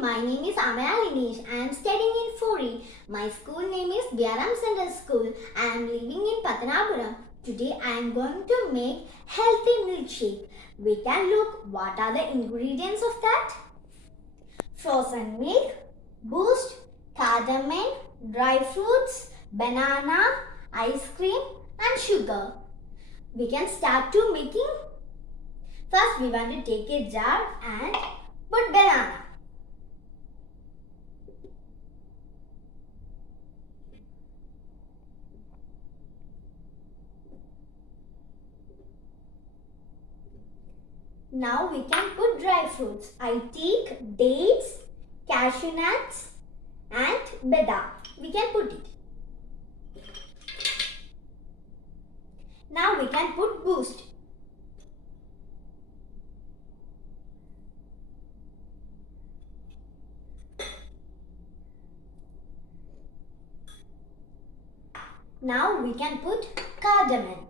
my name is Ameyalinesh. I am studying in Fori. My school name is Vyaram Center School. I am living in Patanapuram. Today I am going to make healthy milkshake. We can look what are the ingredients of that. Frozen milk, boost, cardamom, dry fruits, banana, ice cream and sugar. We can start to making. First we want to take a jar and put banana. Now we can put dry fruits. I take dates, cashew nuts and badam. We can put it. Now we can put boost. Now we can put cardamom.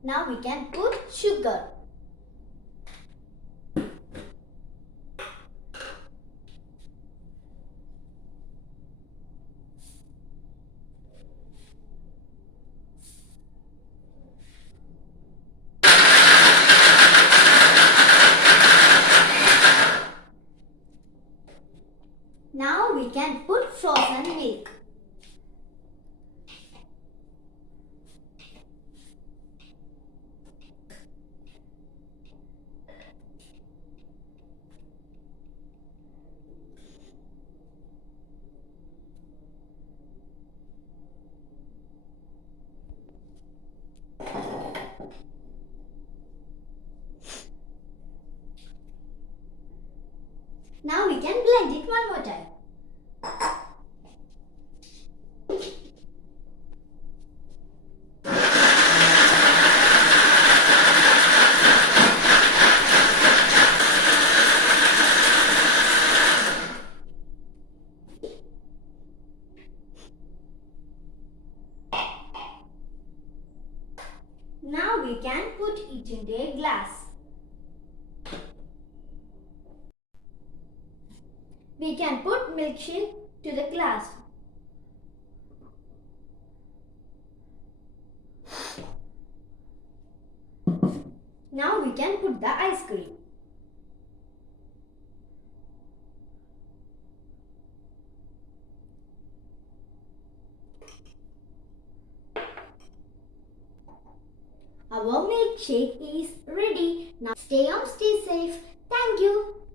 Now we can put sugar. Now we can put frozen milk. Now we can blend it one more time. Now we can put it into a glass. We can put milkshake to the glass. Now we can put the ice cream. Our milkshake is ready. Now stay safe. Thank you.